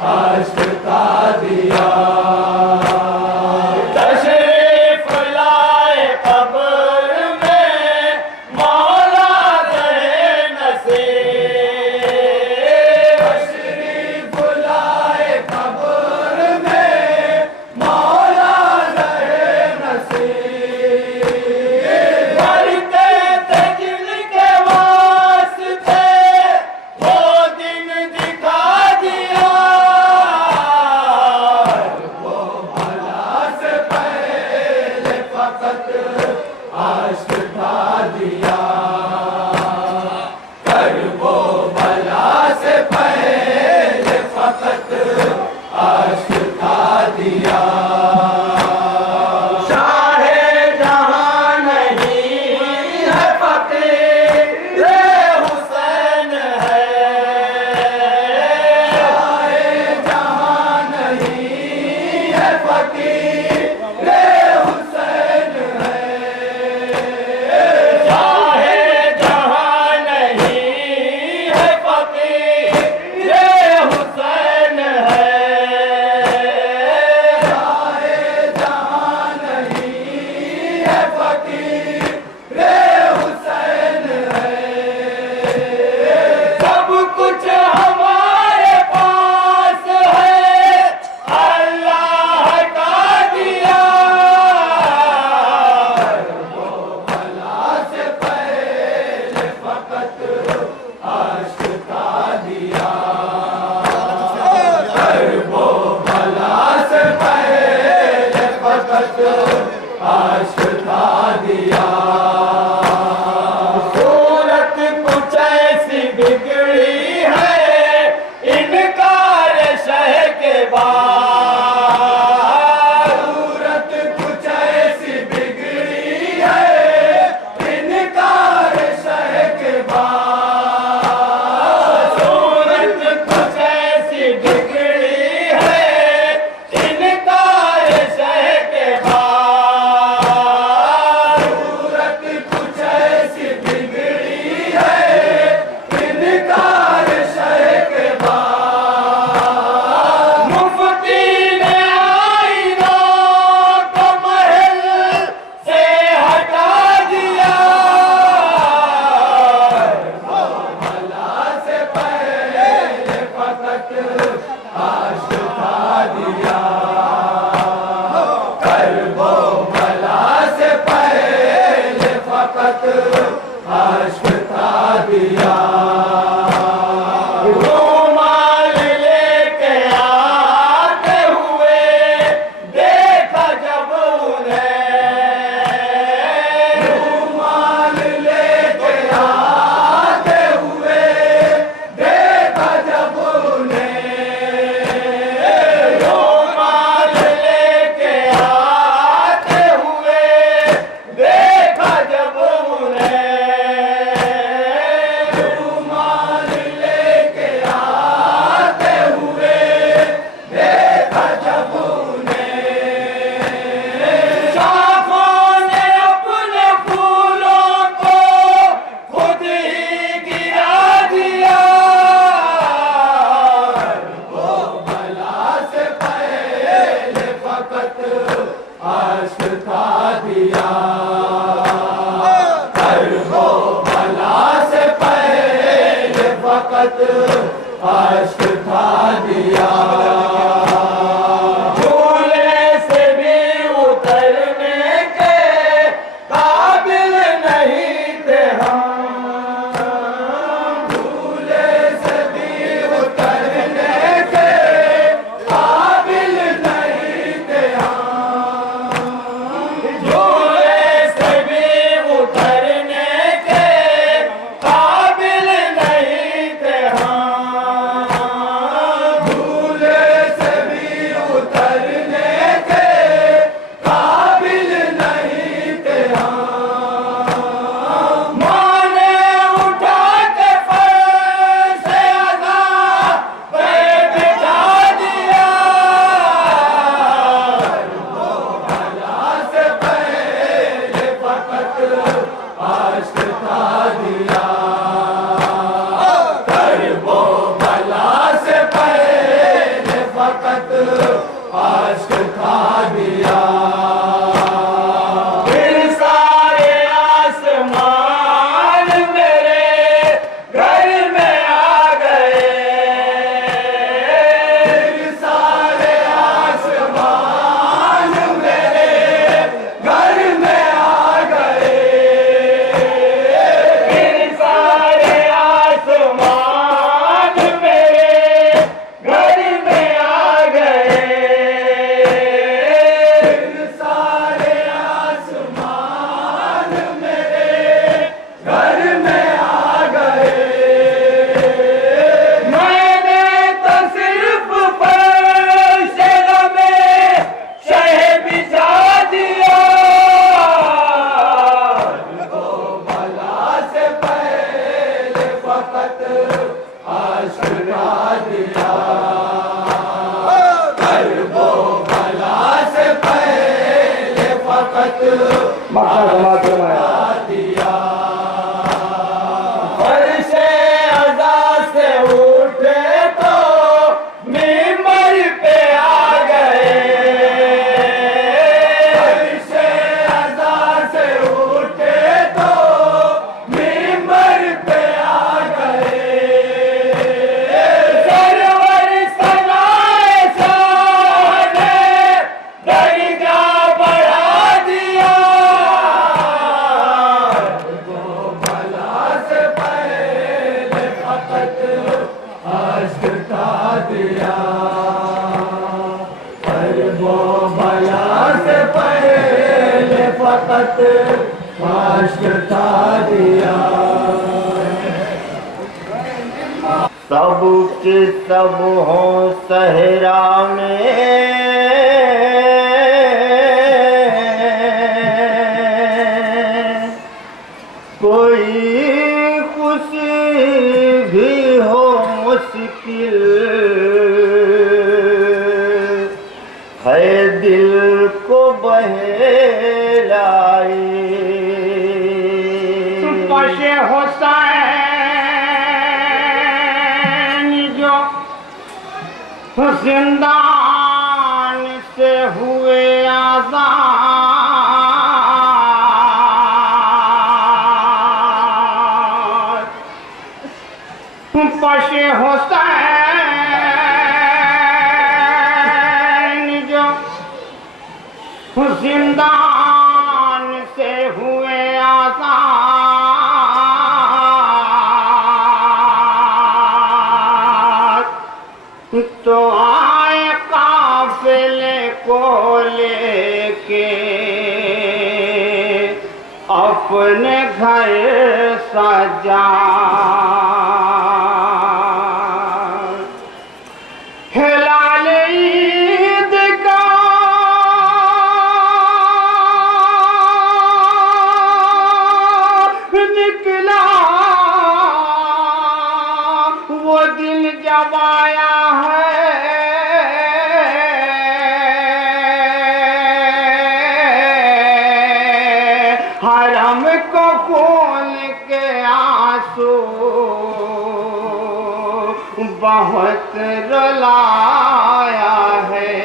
عشق کا دیا عشق تھا دیا سے بھی عشق کھا دیا سب کے سب ہوں صحرا میں کوئی خوشی بھی ہو مشکل ہے دل کو بہلائی پشے حسین جو زندان سے ہوئے آزاد پشے حسین جو زندان سے ہوئے آزاد تو آئے قافلے کو لے کے اپنے گھر سجا ہلال عید کا نکلا وہ دن جب آیا ہے حرم کو کھول کے آنسو بہت رلایا ہے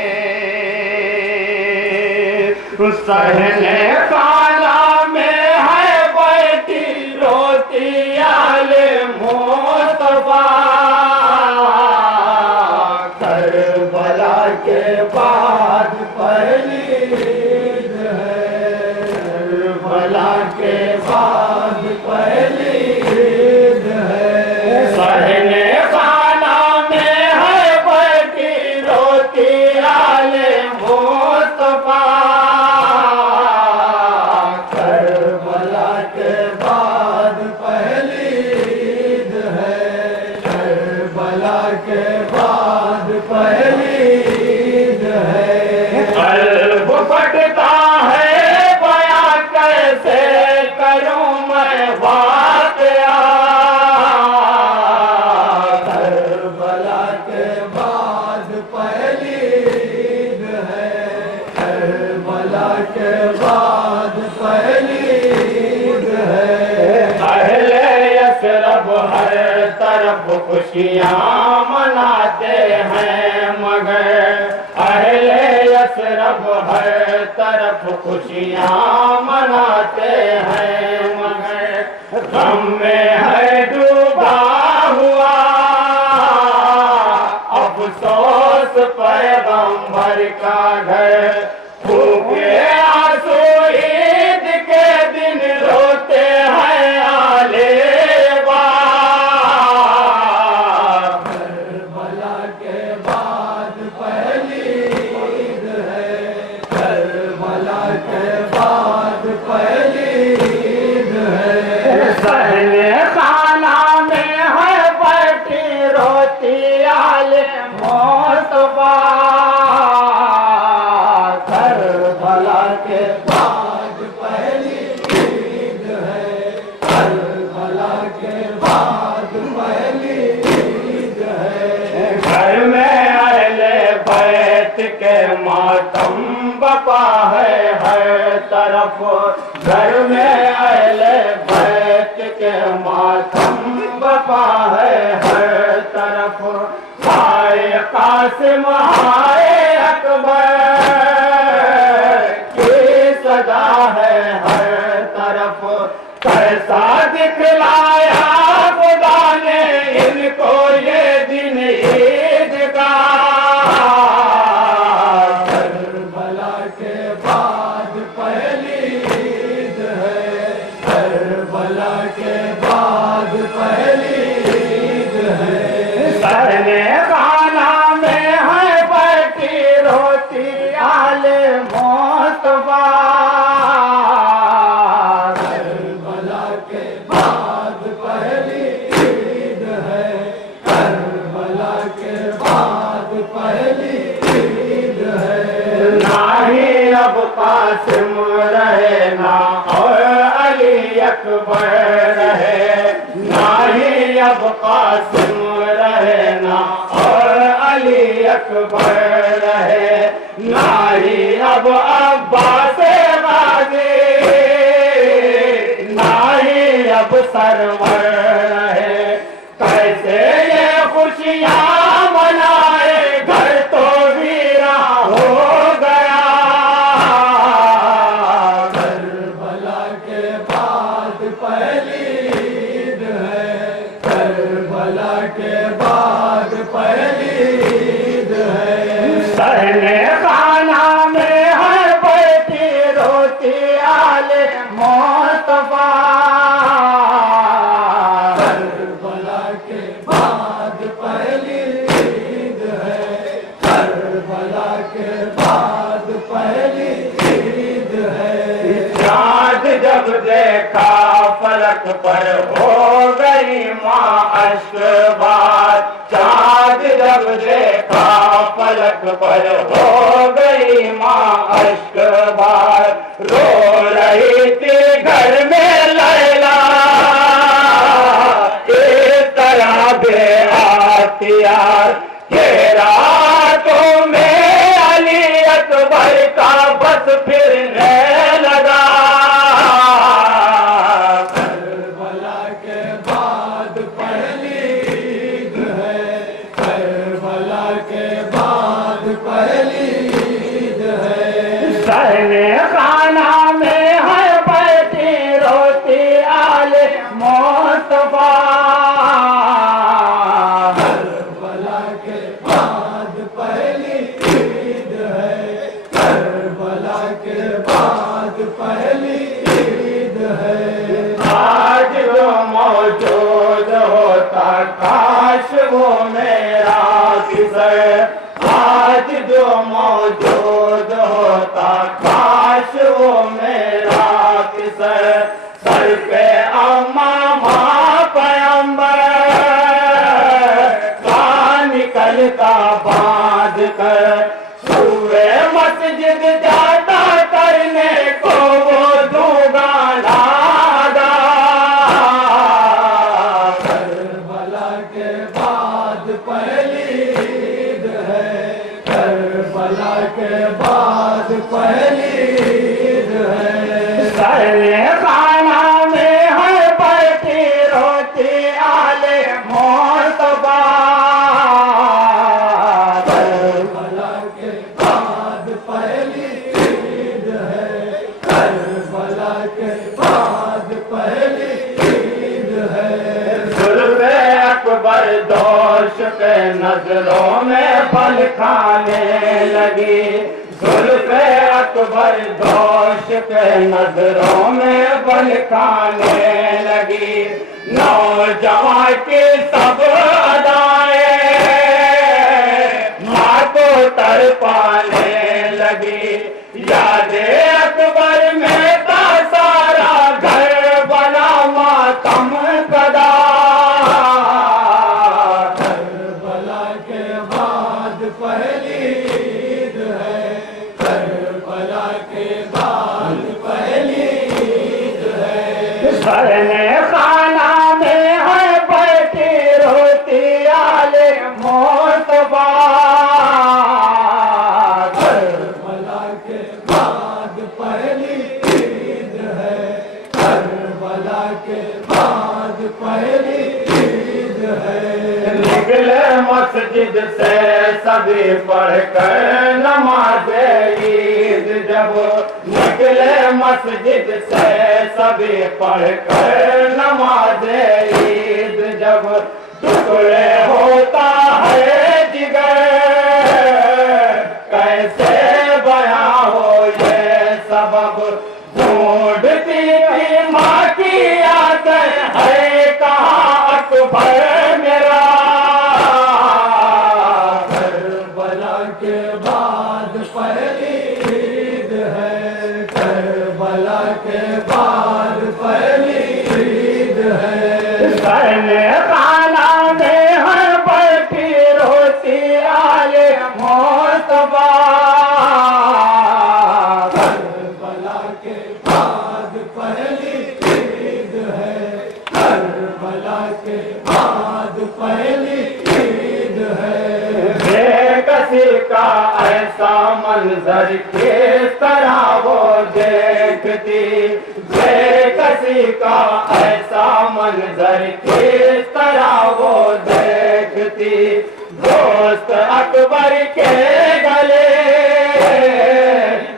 سہنے کالا میں ہے بیٹھی روتی آل مصطفیٰ کربلا کے بعد پہلی عید ہے کربلا کے بعد پہلی عید ہے سہنے کالا میں ہے بیٹھی روتی آل مصطفیٰ کربلا کے بعد پہلی عید ہے کربلا کے بعد پہلی عید ہے قلب پھٹتا ہے بیاں کیسے کروں میں واقعہ کربلا کے بعد پہلی عید ہے کربلا کے بعد پہلی عید ہے اہل یثرب ہر طرف خوشیاں مناتے ہیں مگر اہل اب ہر طرف خوشیاں مناتے ہیں، مگر غم میں ہے ڈوبا ہوا افسوس پیغمبر کا گھر، پھوکے آنسو عید کے دن روتے ہیں آلے کربلا کے بعد پہلی عید ہے، کربلا کے بعد پہلی عید ہے، صحن خانہ میں ہے بیٹھی روتی آل مصطفیٰ، کربلا کے بعد پہلی عید ہے، کربلا کے بعد پہلی عید ہے، گھر میں اہل بیت کے ماتم بپا ہے ہر طرف، گھر میں اہل بیت کے ماتم بپا ہے ہر طرف، ہائے قاسم ہائے اکبر کی صدا ہے ہر طرف، کیسا دکھلایا خدا نے ان کو یہ دن عید کا، کربلا کے بعد پہلی عید ہے، کربلا کے بعد پہلی عید ہے، سرن خانہ میں ہے بیٹھی روتی آل مصطفیٰ، کربلا کے بعد پہلی عید ہے، کربلا کے بعد پہلی عید ہے، نہیں اب قاسم رہے نا اور علی اکبر رہے، نہیں اب قاسم رہے نا اور علی اکبر رہے، نہیں اب عباس غازی، نہیں اب سرور رہے، کیسے یہ خوشیاں منائے گھر تو ویراں ہو گیا، کربلا کے بعد پہلی عید ہے، کربلا کے بعد پہلی عید ہے، صحن خانہ میں ہے بیٹھی روتی آل مصطفیٰ، کربلا کے بعد پہلی عید ہے، کربلا کے بعد پہلی عید ہے، چاند جب دیکھا فلک پر ہو گئی ماں اشک بار، چاند جب دیکھا فلک پر ہو گئی ماں اشک بار، رو رہی تھی گھر میں لیلا اس طرح بے اختیار، یہ راتوں میں علی اکبر کا بس پھرنے لگا، کربلا کے بعد پہلی عید ہے، کربلا کے بعد پہلی عید ہے، صحن خانہ میں ہے بیٹھی روتی آل مصطفیٰ، کربلا کے بعد پہلی عید ہے، کربلا کے بعد پہلی عید ہے، آج جو موجود ہوتا کاش وہ میرا کسے، آج جو موجود ہوتا کاش وہ میرا کسے، سر پہ امامہ پیمبر کا نکلتا باندھ کر، سورے مسجد جاتا کرنے کو وہ دوگانا دا، کربلا کے بعد پہلی عید ہے، کربلا کے بعد پہلی عید ہے، سرن خانہ میں ہے بیٹھی روتی آل مصطفیٰ، کربلا کے بعد پہلی دوش کے نظروں میں پھل کھانے لگی زلف اکبر دوش کے نظروں میں پھل کھانے لگی نوجوان کی سب ادائیں ماں کو تڑپانے لگی یاد اکبر میں تھا سارا گھر بنا ماتم کدا کربلا کے بعد پہلی عید ہے کربلا کے بعد پہلی عید ہے سرنے خانہ میں ہے بیٹھی روتی آل موتبا کربلا کے بعد پہلی عید ہے کربلا کے بعد پہلی عید ہے نکلے مسجد سے سبھی پڑھ کر نماز عید جب نکلے مسجد سے سبھی پڑھ کر نماز عید جب ٹکڑے ہوتا ہے جگر کیسے بیاں ہو یہ سبب ڈھونڈتی تھی ماں کی یادیں ہے کہاں اکبر میرا کربلا کے بعد پہلی عید ہے کربلا کے بعد پہلی عید ہے سرنے خانہ میں ہر بیٹھی روتی آل موتبا کربلا کے بعد پہلی عید ہے کربلا کے بعد پہلی عید ہے بے کسی کا ایسا منظر کس طرح وہ دیکھتی بے کسی کا ایسا منظر کس طرح وہ دیکھتی دوست اکبر کے گلے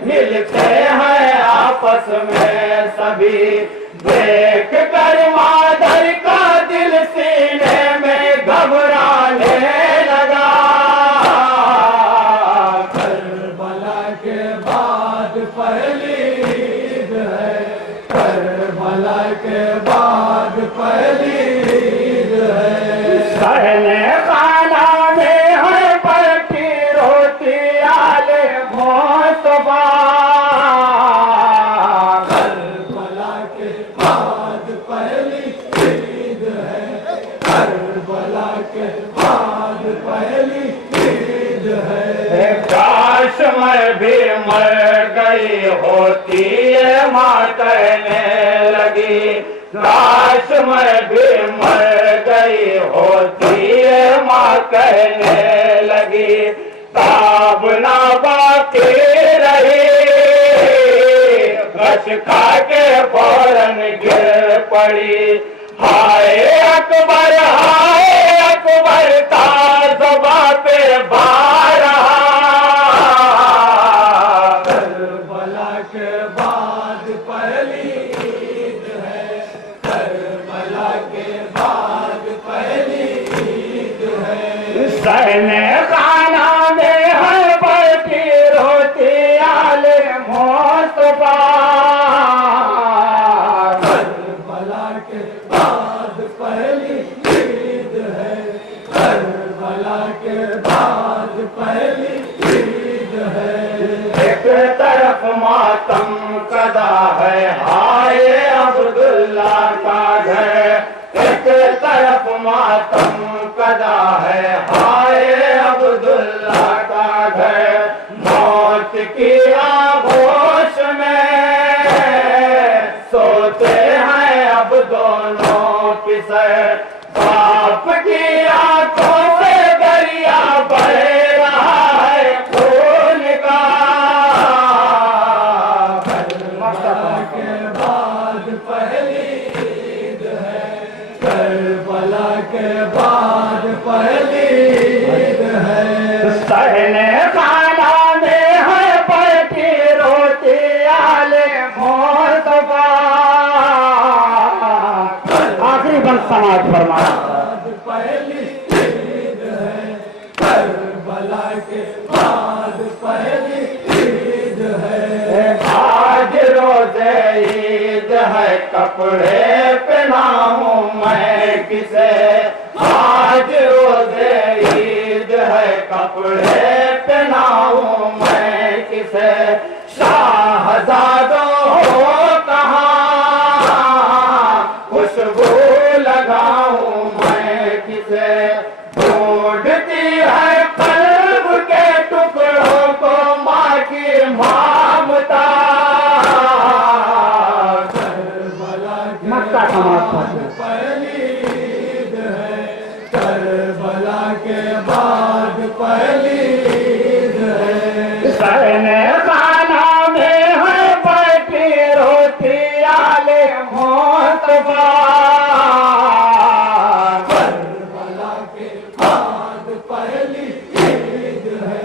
ملتے ہیں آپس میں سبھی دیکھ کر مادر کا دل سینے میں گھبرانے لگا کربلا کے بعد پہلی عید ہے کربلا کے بعد پہلی عید ہے سرنے خانہ میں ہر بیٹھی روتی آل موتبا کربلا کے بعد پہلی عید ہے کربلا کے بعد پہلی عید ہے کاش میں بھی مر گئی ہوتی ہے ماں کہنے لگی کاش میں بھی مر گئی ہوتی ہے ماں کہنے لگی تاب نہ باقی رہی غش کھا کے فوراً گر پڑی ہائے اکبر تا زباں پہ بار رہا کربلا کے بعد پہلی عید ہے کربلا کے بعد پہلی عید ہے سرنے خانہ میں ہر بیٹھی روتی آل موتبا کربلا کے بعد پہلی عید ہے کربلا کے بعد پہلی عید ہے ایک طرف ماتم کدا ہے ہائے عبداللہ کا گھر ایک طرف ماتم کدا ہے ہائے عبداللہ کا گھر موت کی آغوش میں سوتے ہیں اب دونوں کی سر باپ کی آنکھوں سے دریا بہ رہا ہے خون کا کربلا کے بعد پہلی عید ہے کربلا کے بعد پہلی عید ہے سرنے خانہ میں ہے بیٹھی روتی آل موتبا آخری بند سماعت فرمایا بعد پہلی کپڑے پہناؤں میں کسے آج روزے عید ہے کپڑے پہناؤں میں کسے شاہزادوں ہو کہاں خوشبو لگاؤں میں کسے ڈھونڈتی ہے قلب کے ٹکڑوں کو ماں کی مامتا مکہ کا پہلی عید ہے کربلا کے بعد پہلی عید ہے سہنے خانہ میں ہے بیٹھی روتی آل مصطفیٰ کربلا کے بعد پہلی عید ہے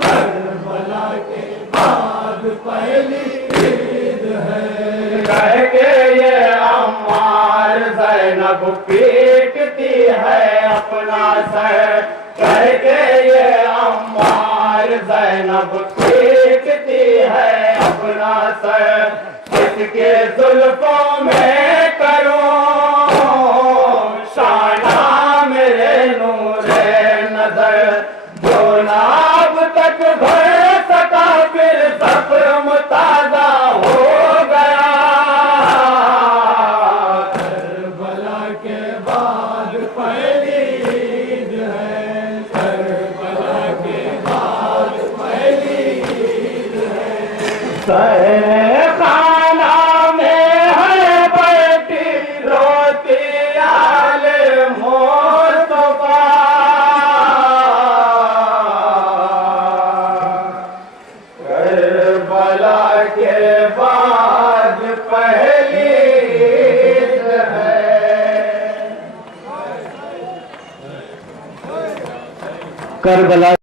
کربلا کے بعد پہلی عید ہے کہہ کے یہ عمار زینب پیٹتی ہے اپنا سر کہہ کے یہ عمار زینب پیٹتی ہے اپنا سر کس کے زلفوں میں کروں شانہ میرے نور نظر جو نہ اب تک بھر سکا پھر زخم تازہ ہو گیا کربلا کے بعد پہلی عید ہے کربلا کے بعد پہلی عید ہے خانہ میں ہے بیٹھی روتی آل مصطفیٰ کربلا کے بعد پہلی عید ہے کربلا